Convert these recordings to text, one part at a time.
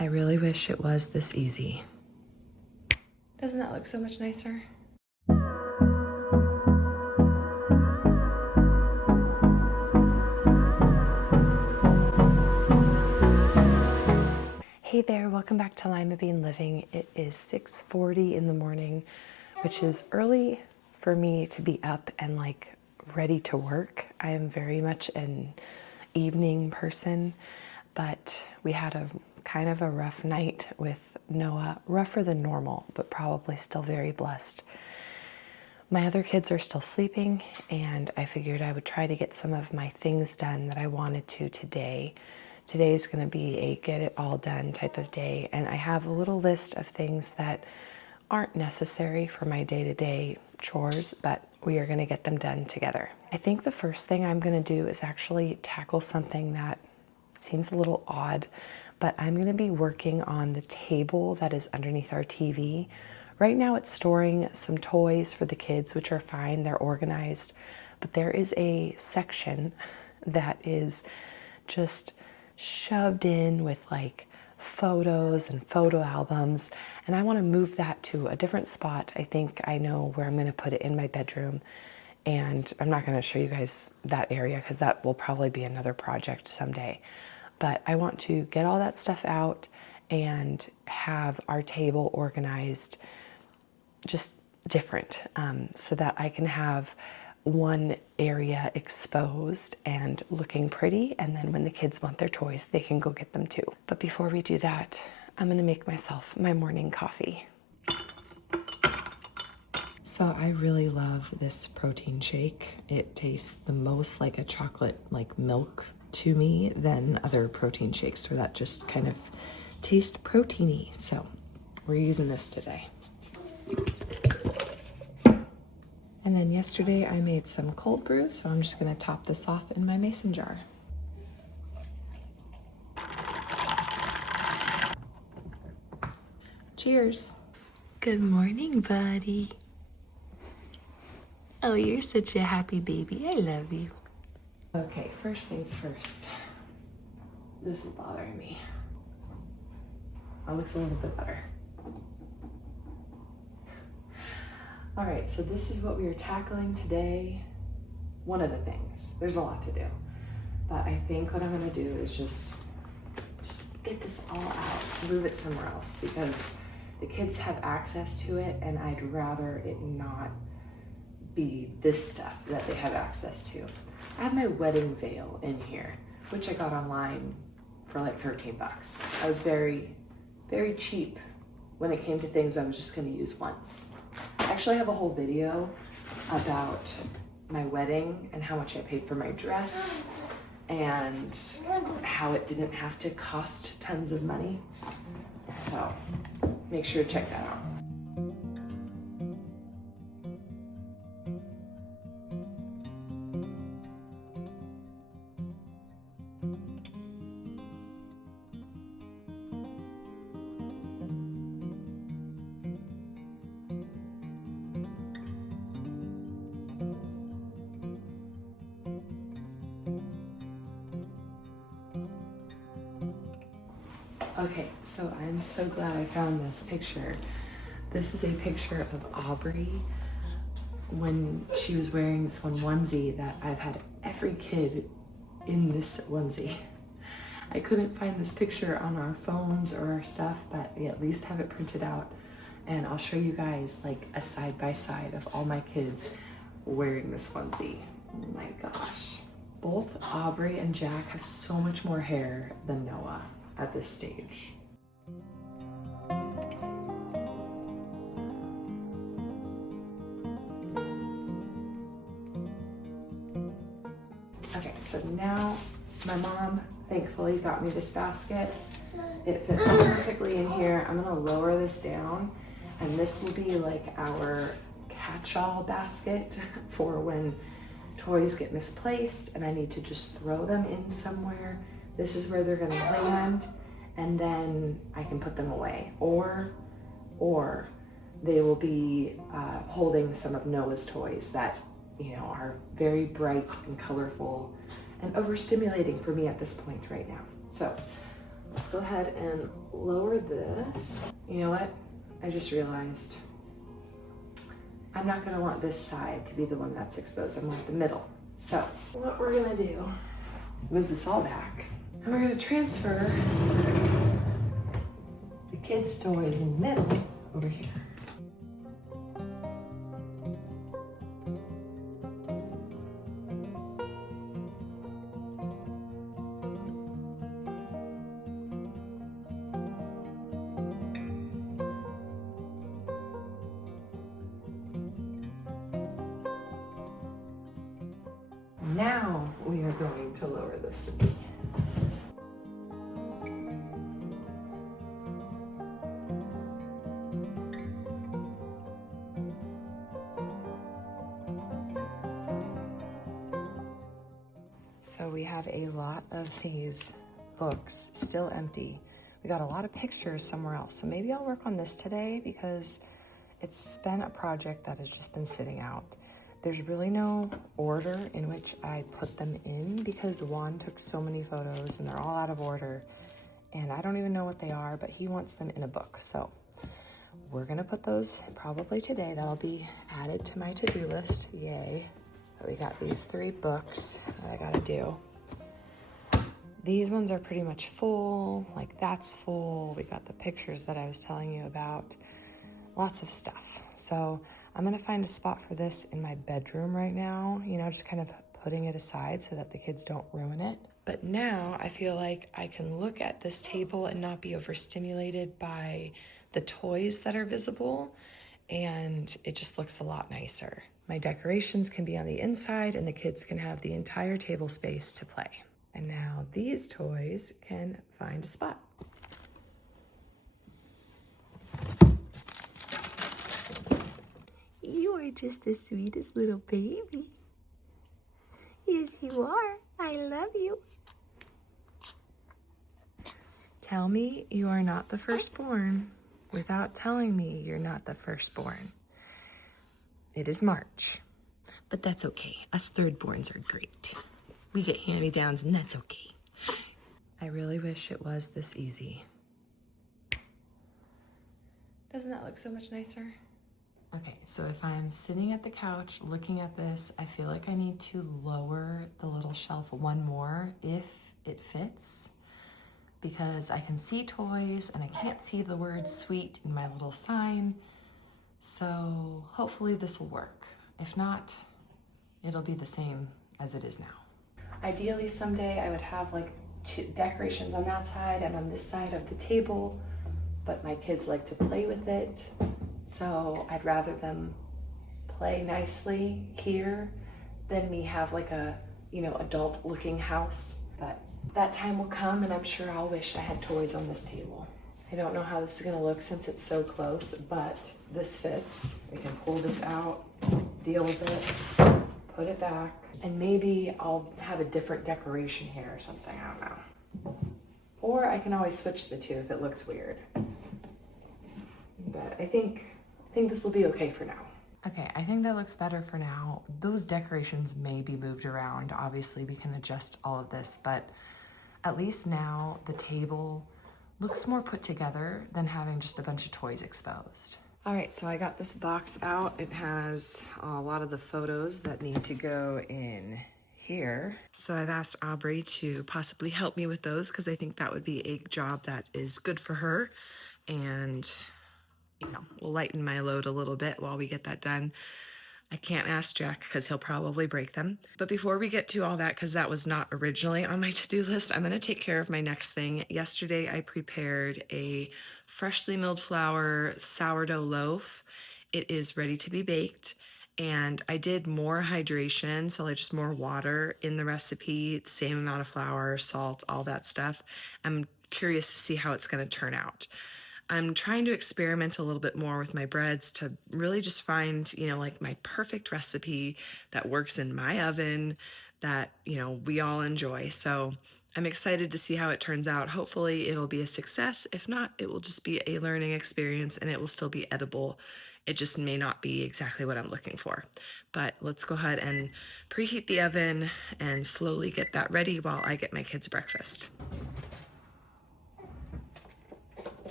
I really wish it was this easy. Doesn't that look so much nicer? Hey there, welcome back to Limabean Living. It is 6:40 in the morning, which is early for me to be up and like ready to work. I am very much an evening person, but we had a kind of a rough night with Noah, rougher than normal, but probably still very blessed. My other kids are still sleeping, and I figured I would try to get some of my things done that I wanted to today. Today is going to be a get it all done type of day, and I have a little list of things that aren't necessary for my day-to-day chores, but we are going to get them done together. I think the first thing I'm going to do is actually tackle something that seems a little odd, but I'm going to be working on the table that is underneath our TV. Right now it's storing some toys for the kids, which are fine, they're organized, but there is a section that is just shoved in with like photos and photo albums, and I want to move that to a different spot. I think I know where I'm going to put it in my bedroom, and I'm not going to show you guys that area because that will probably be another project someday. But I want to get all that stuff out and have our table organized just different, so that I can have one area exposed and looking pretty, and then when the kids want their toys, they can go get them too. But before we do that, I'm gonna make myself my morning coffee. So I really love this protein shake. It tastes the most like a chocolate like milk to me than other protein shakes, where that just kind of tastes proteiny. So we're using this today. And then yesterday I made some cold brew, so I'm just gonna top this off in my mason jar. Cheers. Good morning, buddy. Oh, you're such a happy baby. I love you. Okay, first things first. This is bothering me. That looks a little bit better. All right, so this is what we are tackling today. One of the things. There's a lot to do. But I think what I'm gonna do is just get this all out, move it somewhere else, because the kids have access to it, and I'd rather it not be this stuff that they have access to. I have my wedding veil in here, which I got online for like 13 bucks. I was very, very cheap when it came to things I was just gonna use once. I actually have a whole video about my wedding and how much I paid for my dress and how it didn't have to cost tons of money. So make sure to check that out. Okay, so I'm so glad I found this picture. This is a picture of Aubrey when she was wearing this one onesie that I've had every kid in this onesie. I couldn't find this picture on our phones or our stuff, but we at least have it printed out. And I'll show you guys like a side by side of all my kids wearing this onesie. Oh my gosh. Both Aubrey and Jack have so much more hair than Noah at this stage. Okay, so now my mom thankfully got me this basket. It fits perfectly in here. I'm gonna lower this down, and this will be like our catch-all basket for when toys get misplaced and I need to just throw them in somewhere. This is where they're gonna land, and then I can put them away. Or they will be holding some of Noah's toys that, you know, are very bright and colorful and overstimulating for me at this point right now. So Let's go ahead and lower this. You know what? I just realized I'm not gonna want this side to be the one that's exposed. I want the middle. So what we're gonna do, move this all back, and we're gonna transfer the kids' toys in the middle over here. Now we are going to lower this to B. So we have a lot of these books still empty. We got a lot of pictures somewhere else. So maybe I'll work on this today because it's been a project that has just been sitting out. There's really no order in which I put them in because Juan took so many photos and they're all out of order. And I don't even know what they are, but he wants them in a book. So we're gonna put those probably today. That'll be added to my to-do list, yay. But we got these 3 books that I gotta do. These ones are pretty much full, like that's full. We got the pictures that I was telling you about, lots of stuff. So I'm gonna find a spot for this in my bedroom right now, you know, just kind of putting it aside so that the kids don't ruin it. But now I feel like I can look at this table and not be overstimulated by the toys that are visible, and it just looks a lot nicer. My decorations can be on the inside and the kids can have the entire table space to play. And now these toys can find a spot. You are just the sweetest little baby. Yes, you are. I love you. Tell me you are not the firstborn without telling me you're not the firstborn. It is March, but that's okay. Us thirdborns are great. We get hand-me-downs and that's okay. I really wish it was this easy. Doesn't that look so much nicer? Okay, so if I'm sitting at the couch looking at this, I feel like I need to lower the little shelf one more if it fits, because I can see toys and I can't see the word sweet in my little sign. So hopefully this will work. If not, it'll be the same as it is now. Ideally someday I would have like 2 decorations on that side and on this side of the table, but my kids like to play with it. So I'd rather them play nicely here than me have like a, you know, adult looking house. But that time will come and I'm sure I'll wish I had toys on this table. I don't know how this is gonna look since it's so close, but this fits. We can pull this out, deal with it, put it back, and maybe I'll have a different decoration here or something, I don't know. Or I can always switch the 2 if it looks weird. But I think this will be okay for now. Okay, I think that looks better for now. Those decorations may be moved around. Obviously, we can adjust all of this, but at least now the table looks more put together than having just a bunch of toys exposed. All right, so I got this box out. It has a lot of the photos that need to go in here. So I've asked Aubrey to possibly help me with those because I think that would be a job that is good for her, and you know, will lighten my load a little bit while we get that done. I can't ask Jack because he'll probably break them. But before we get to all that, because that was not originally on my to-do list, I'm gonna take care of my next thing. Yesterday, I prepared a freshly milled flour sourdough loaf. It is ready to be baked. And I did more hydration, so like just more water in the recipe, same amount of flour, salt, all that stuff. I'm curious to see how it's gonna turn out. I'm trying to experiment a little bit more with my breads to really just find, you know, like my perfect recipe that works in my oven that, you know, we all enjoy. So I'm excited to see how it turns out. Hopefully it'll be a success. If not, it will just be a learning experience and it will still be edible. It just may not be exactly what I'm looking for. But let's go ahead and preheat the oven and slowly get that ready while I get my kids breakfast.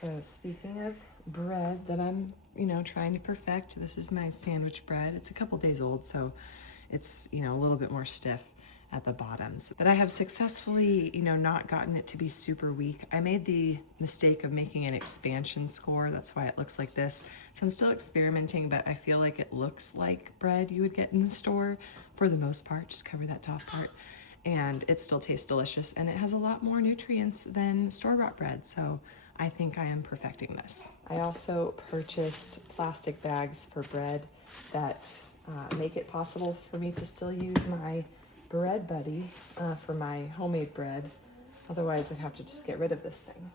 So speaking of bread that I'm, trying to perfect, this is my sandwich bread. It's a couple days old, so it's, a little bit more stiff at the bottoms. But I have successfully, not gotten it to be super weak. I made the mistake of making an expansion score. That's why it looks like this. So I'm still experimenting, but I feel like it looks like bread you would get in the store for the most part. Just cover that top part. And it still tastes delicious, and it has a lot more nutrients than store-bought bread. So I think I am perfecting this. I also purchased plastic bags for bread that make it possible for me to still use my bread buddy for my homemade bread. Otherwise, I'd have to just get rid of this thing.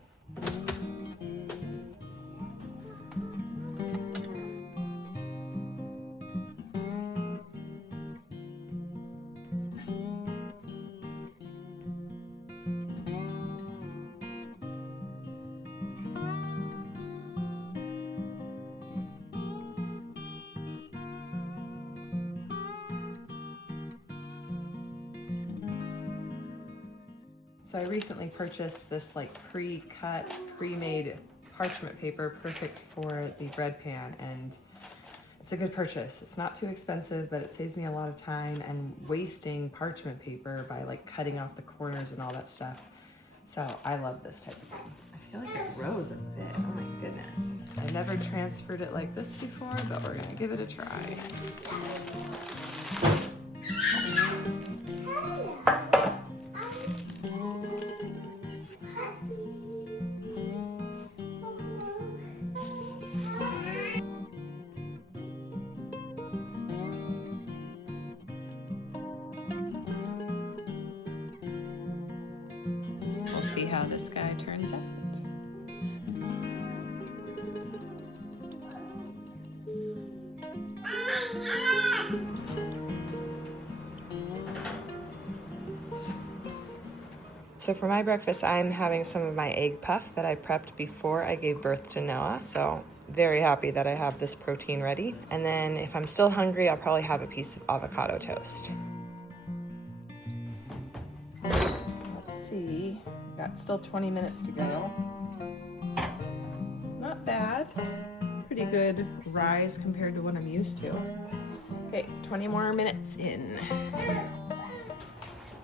So I recently purchased this like pre-cut, pre-made parchment paper, perfect for the bread pan, and it's a good purchase. It's not too expensive, but it saves me a lot of time and wasting parchment paper by like cutting off the corners and all that stuff. So I love this type of thing. I feel like it rose a bit, oh my goodness. I never transferred it like this before, but we're gonna give it a try. We'll see how this guy turns out. So for my breakfast, I'm having some of my egg puff that I prepped before I gave birth to Noah. So very happy that I have this protein ready. And then if I'm still hungry, I'll probably have a piece of avocado toast. Let's see, got still 20 minutes to go. Not bad. Pretty good rise compared to what I'm used to. Okay, 20 more minutes in.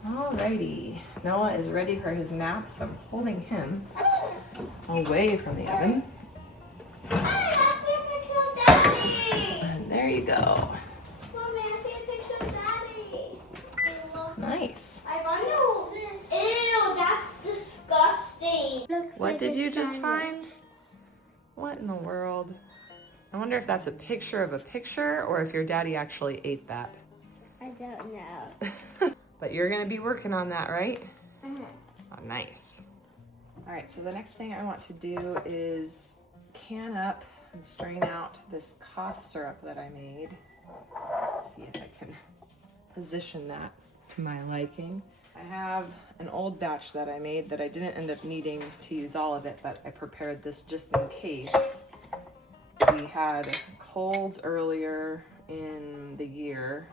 Alrighty, Noah is ready for his nap, so I'm holding him away from the oven. And there you go. Mommy, I see a picture of Daddy. Nice. I wonder this. Ew, that's disgusting. What did you just find? What in the world? I wonder if that's a picture of a picture or if your daddy actually ate that. I don't know. But you're gonna be working on that, right? Uh-huh. Oh, nice. All right, so the next thing I want to do is can up and strain out this cough syrup that I made. Let's see if I can position that to my liking. I have an old batch that I made that I didn't end up needing to use all of it, but I prepared this just in case. We had colds earlier in the year,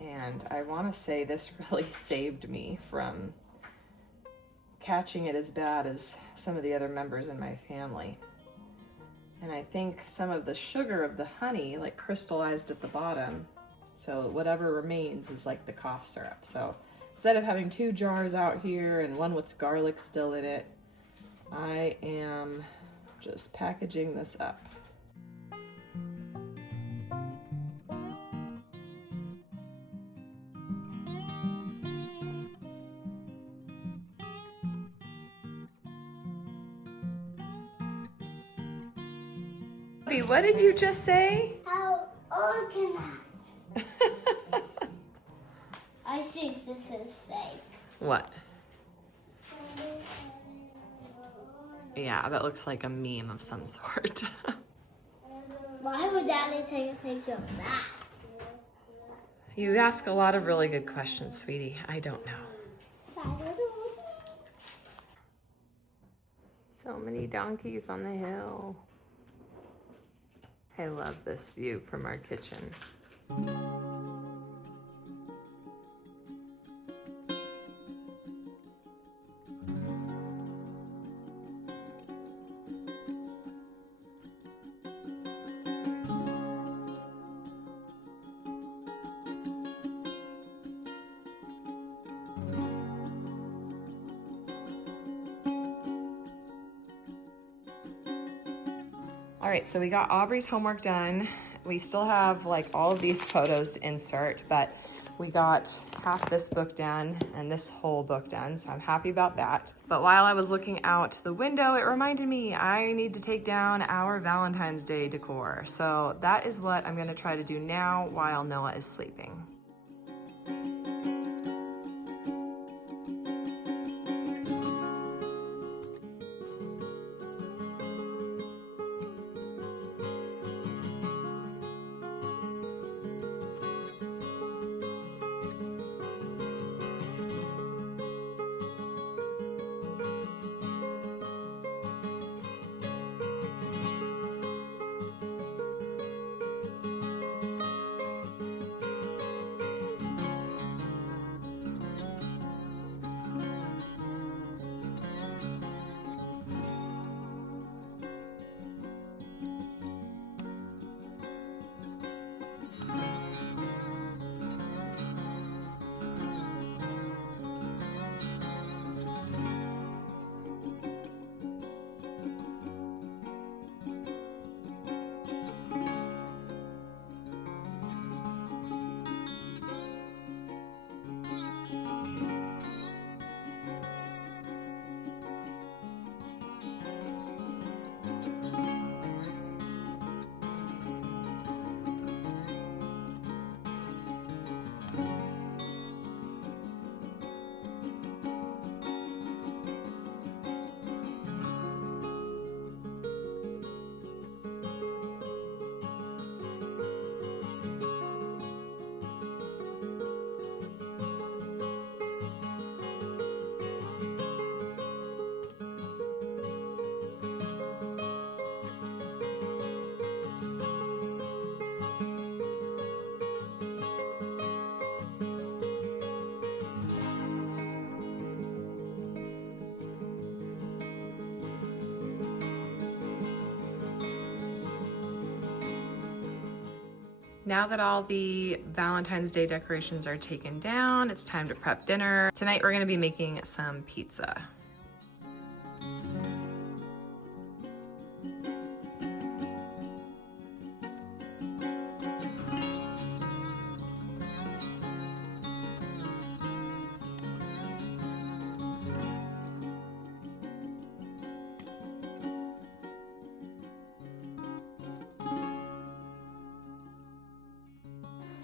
and I want to say this really saved me from catching it as bad as some of the other members in my family. And I think some of the sugar of the honey like crystallized at the bottom, so whatever remains is like the cough syrup. So instead of having 2 jars out here and one with garlic still in it, I am just packaging this up. What did you just say? How organized. I think this is fake. What? Yeah, that looks like a meme of some sort. Why would Daddy take a picture of that? You ask a lot of really good questions, sweetie. I don't know. So many donkeys on the hill. I love this view from our kitchen. All right, so we got Aubrey's homework done. We still have like all of these photos to insert, but we got half this book done and this whole book done, so I'm happy about that. But while I was looking out the window, it reminded me I need to take down our Valentine's Day decor. So that is what I'm gonna try to do now while Noah is sleeping. Now that all the Valentine's Day decorations are taken down, it's time to prep dinner. Tonight we're gonna be making some pizza.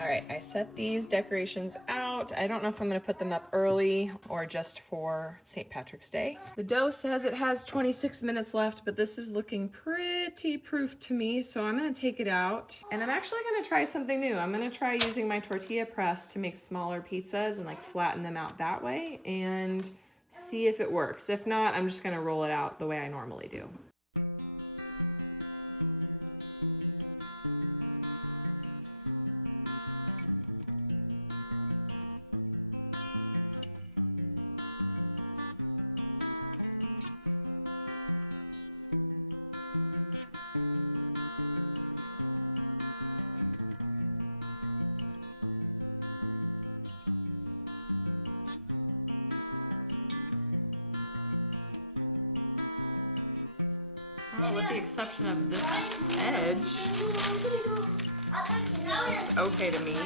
All right, I set these decorations out. I don't know if I'm gonna put them up early or just for St. Patrick's Day. The dough says it has 26 minutes left, but this is looking pretty proof to me, so I'm gonna take it out. And I'm actually gonna try something new. I'm gonna try using my tortilla press to make smaller pizzas and like flatten them out that way and see if it works. If not, I'm just gonna roll it out the way I normally do. With the exception of this edge, it's okay to me.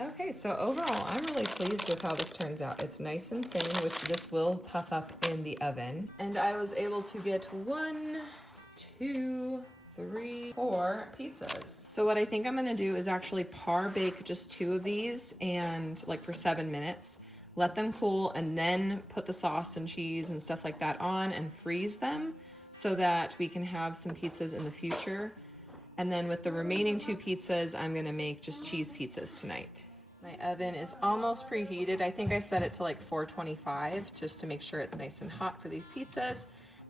Okay, so overall, I'm really pleased with how this turns out. It's nice and thin, which this will puff up in the oven. And I was able to get 1, 2, 3, 4 pizzas. So what I think I'm gonna do is actually par bake just 2 of these and like for 7 minutes, let them cool and then put the sauce and cheese and stuff like that on and freeze them so that we can have some pizzas in the future. And then with the remaining 2 pizzas, I'm gonna make just cheese pizzas tonight. My oven is almost preheated. I think I set it to like 425 just to make sure it's nice and hot for these pizzas.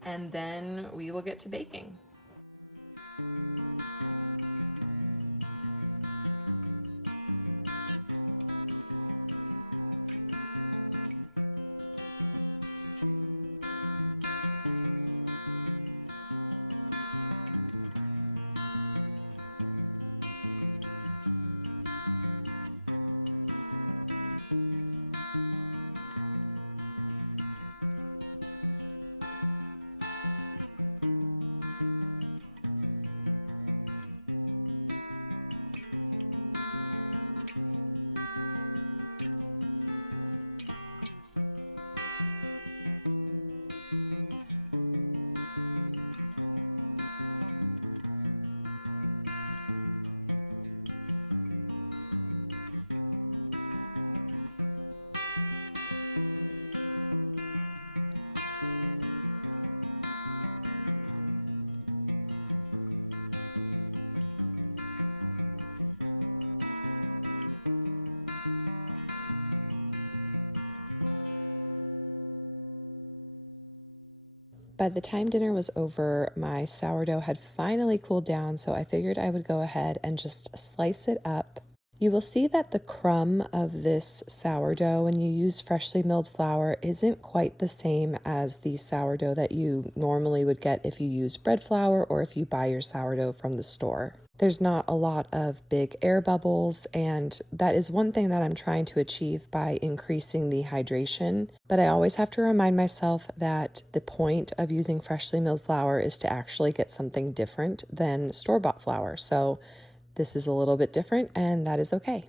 And then we will get to baking. By the time dinner was over, my sourdough had finally cooled down, so I figured I would go ahead and just slice it up. You will see that the crumb of this sourdough when you use freshly milled flour isn't quite the same as the sourdough that you normally would get if you use bread flour or if you buy your sourdough from the store. There's not a lot of big air bubbles, and that is one thing that I'm trying to achieve by increasing the hydration. But I always have to remind myself that the point of using freshly milled flour is to actually get something different than store-bought flour. So this is a little bit different, and that is okay.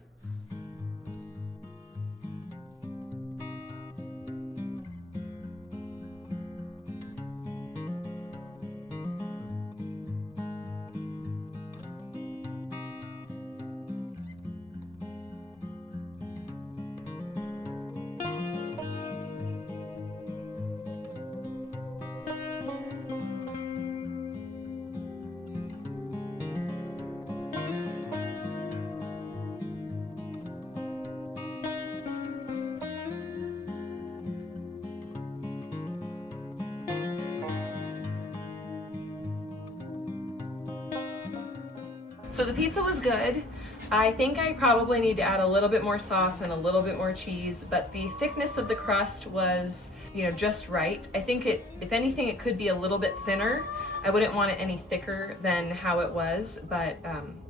So the pizza was good. I think I probably need to add a little bit more sauce and a little bit more cheese, but the thickness of the crust was, just right. I think if anything, it could be a little bit thinner. I wouldn't want it any thicker than how it was, but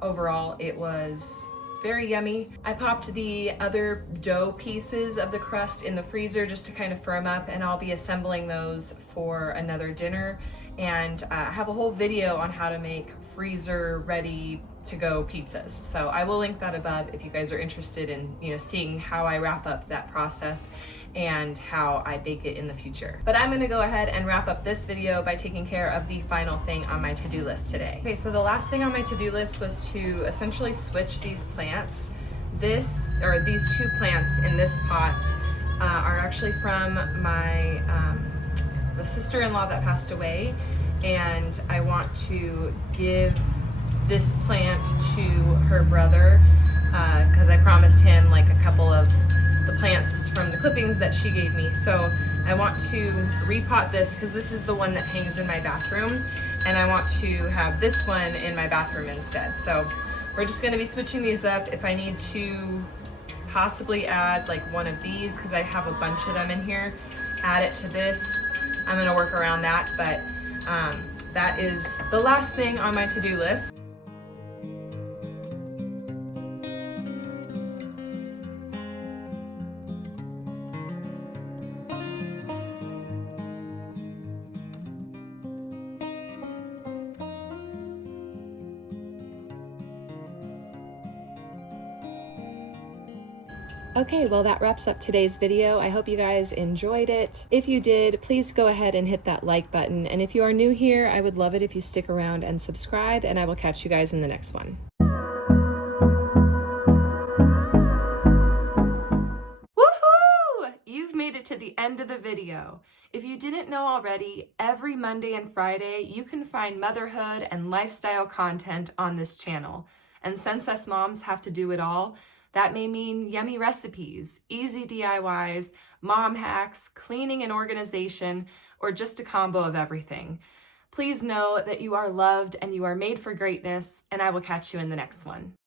overall it was very yummy. I popped the other dough pieces of the crust in the freezer just to kind of firm up, and I'll be assembling those for another dinner. And I have a whole video on how to make freezer ready to go pizzas. So I will link that above if you guys are interested in, seeing how I wrap up that process and how I bake it in the future. But I'm gonna go ahead and wrap up this video by taking care of the final thing on my to-do list today. Okay, so the last thing on my to-do list was to essentially switch these plants. These two plants in this pot are actually from my the sister-in-law that passed away, and I want to give this plant to her brother because I promised him like a couple of the plants from the clippings that she gave me. So I want to repot this because this is the one that hangs in my bathroom, and I want to have this one in my bathroom instead. So we're just going to be switching these up. If I need to possibly add like one of these because I have a bunch of them in here, add it to this. I'm going to work around that, but that is the last thing on my to-do list. Okay, well that wraps up today's video. I hope you guys enjoyed it. If you did, please go ahead and hit that like button. And if you are new here, I would love it if you stick around and subscribe, and I will catch you guys in the next one. Woohoo! You've made it to the end of the video. If you didn't know already, every Monday and Friday, you can find motherhood and lifestyle content on this channel. And since us moms have to do it all, that may mean yummy recipes, easy DIYs, mom hacks, cleaning and organization, or just a combo of everything. Please know that you are loved and you are made for greatness, and I will catch you in the next one.